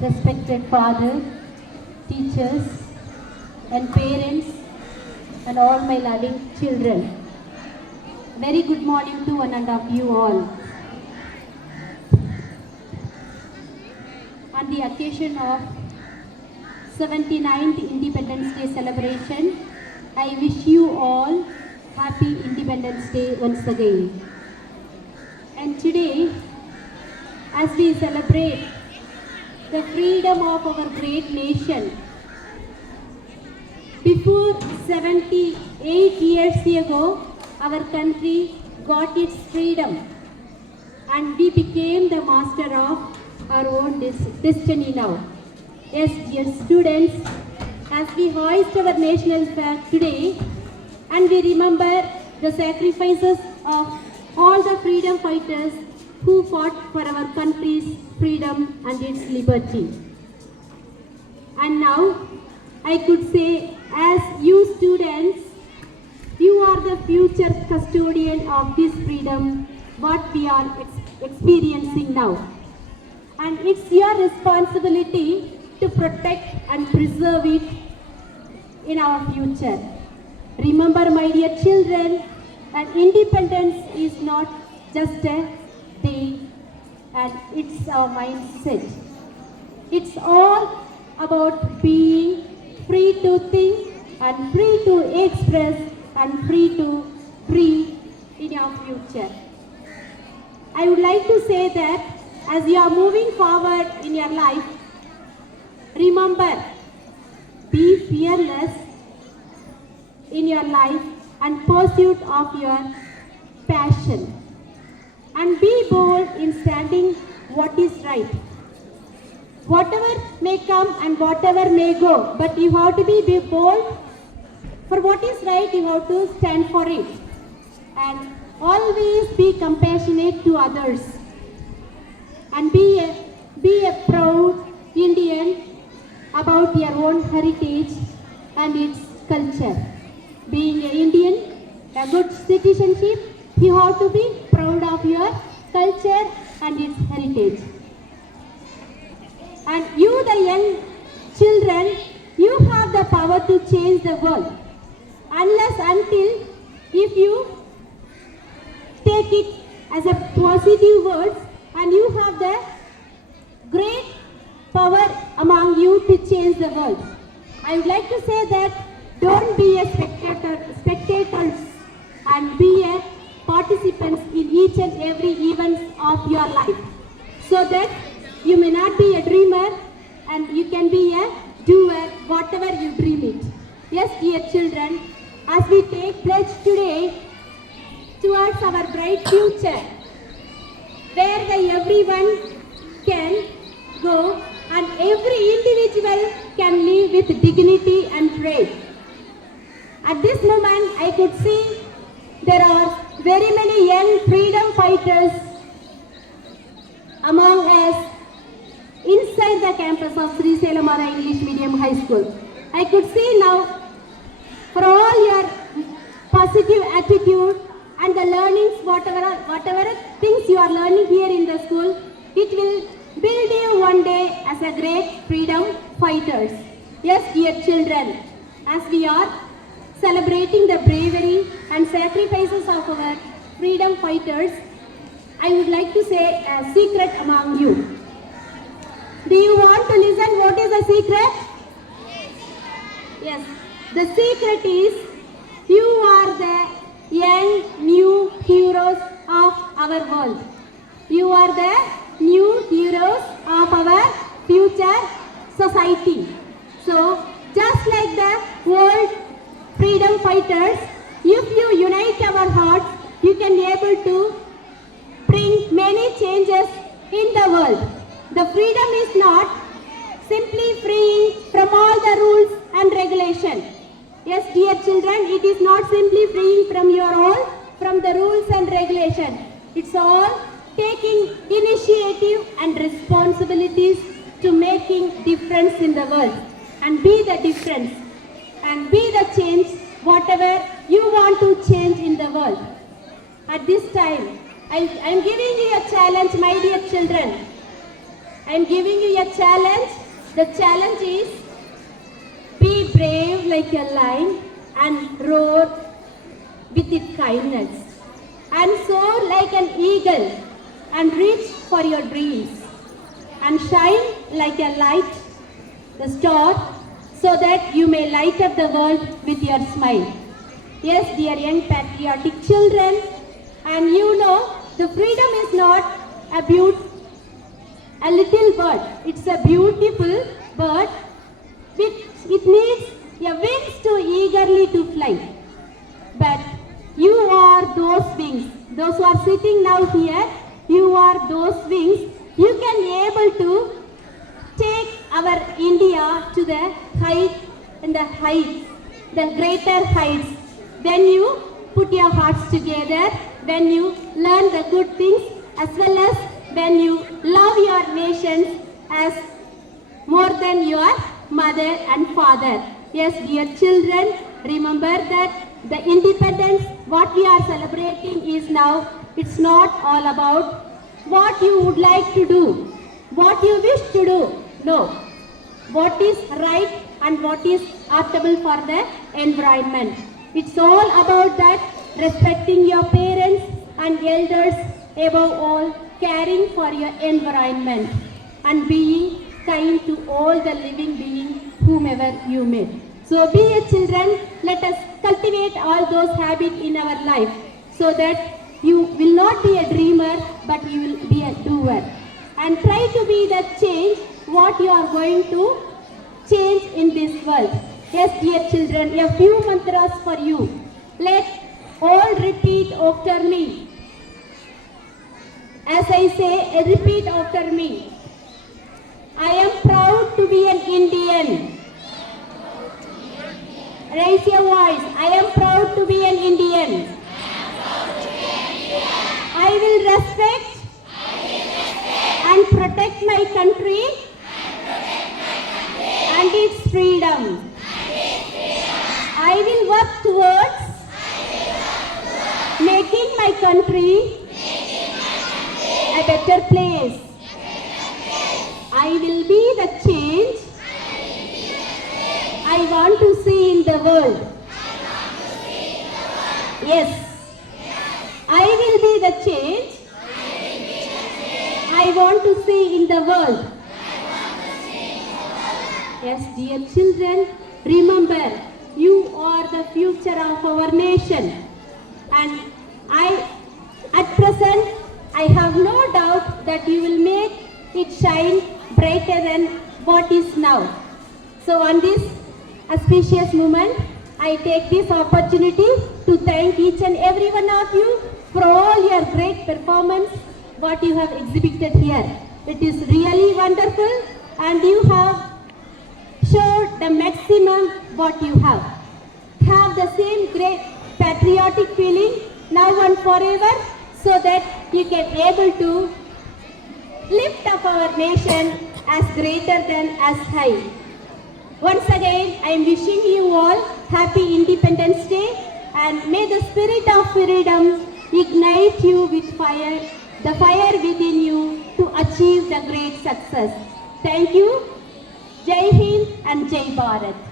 respected father, teachers, and parents, and all my loving children. Very good morning to one and of you all. On the occasion of 79th Independence Day celebration, I wish you all happy Independence Day once again. And today, as we celebrate the freedom of our great nation, before 78 years ago, our country got its freedom and we became the master of our own destiny now. Yes, dear students, as we hoist our national flag today and we remember the sacrifices of all the freedom fighters who fought for our country's freedom and its liberty. And now, I could say, as you students, you are the future custodian of this freedom, what we are experiencing now. And it's your responsibility to protect and preserve it in our future. Remember, my dear children, that independence is not just a day, and it's our mindset. It's all about being free to think and free to express and free to breathe in your future. I would like to say that as you are moving forward in your life, remember, be fearless in your life and pursuit of your passion. And be bold in standing what is right. Whatever may come and whatever may go, but you have to be bold. For what is right, you have to stand for it. And always be compassionate to others. And be a proud Indian about your own heritage and its culture. Being an Indian, a good citizenship, you have to be proud of your culture and its heritage. And you, the young children, you have the power to change the world. Until if you take it as a positive word and you have the great power among you to change the world. I would like to say that don't be a spectators and be a participants in each and every event of your life, so that you may not be a dreamer and you can be a doer whatever you dream it. Yes, dear children, as we take pledge today towards our bright future, where everyone can go and every individual can live with dignity and pride. At this moment, I could see there are very many young freedom fighters among us inside the campus of Sri Selamara English Medium High School. I could see now, for all your positive attitude and the learnings, whatever things you are learning here in the school, it will build you one day as a great freedom fighters. Yes, dear children, as we are celebrating the bravery and sacrifices of our freedom fighters, I would like to say a secret among you. Do you want to listen what is the secret? Yes. The secret is you are the young new heroes of our world. You are the new heroes of our future society. So, just like the world freedom fighters, if you unite our hearts, you can be able to bring many changes in the world. The freedom is not simply freeing from all the rules and regulations. Yes, dear children, it is not simply freeing from the rules and regulations. It's all taking initiative and responsibilities to making difference in the world and be the difference and be the change whatever you want to change in the world. At this time, I am giving you a challenge, my dear children. I am giving you a challenge. The challenge is be brave like a lion and roar with its kindness, and soar like an eagle and reach for your dreams, and shine like a light, the star, so that you may light up the world with your smile. Yes, dear young patriotic children, and you know the freedom is not a little bird. It's a beautiful bird which it needs a wings to eagerly to fly. But you are those wings. Those who are sitting now here, you are those wings. You can able to take our India to the height and the heights, the greater heights. When you put your hearts together, when you learn the good things, as well as when you love your nations as more than your mother and father. Yes, dear children, remember that the independence, what we are celebrating is now, it's not all about what you would like to do, what you wish to do. No. What is right and what is acceptable for the environment. It's all about that, respecting your parents and elders, above all, caring for your environment and being kind to all the living beings, whomever you meet. So be a children, let us cultivate all those habits in our life so that you will not be a dreamer but you will be a doer. And try to be the change what you are going to change in this world. Yes, dear children, a few mantras for you. Let all repeat after me. As I say, repeat after me. I am proud to be an Indian. Raise your voice. I am proud to be an Indian. I will respect and protect my country and its freedom. I will work towards making my country a better place. I will be the change I want to see in the world. Yes. I will be the change I want to see in the world. Yes, dear children, remember, you are the future of our nation. And at present, I have no doubt that you will make it shine brighter than what is now. So on this auspicious moment, I take this opportunity to thank each and every one of you for all your great performance, what you have exhibited here. It is really wonderful and you have showed the maximum what you have. Have the same great patriotic feeling now and forever so that you can able to lift up our nation as greater than as high. Once again, I am wishing you all happy Independence Day and may the spirit of freedom ignite you with fire, the fire within you to achieve the great success. Thank you. Jai Hind and Jai Bharat.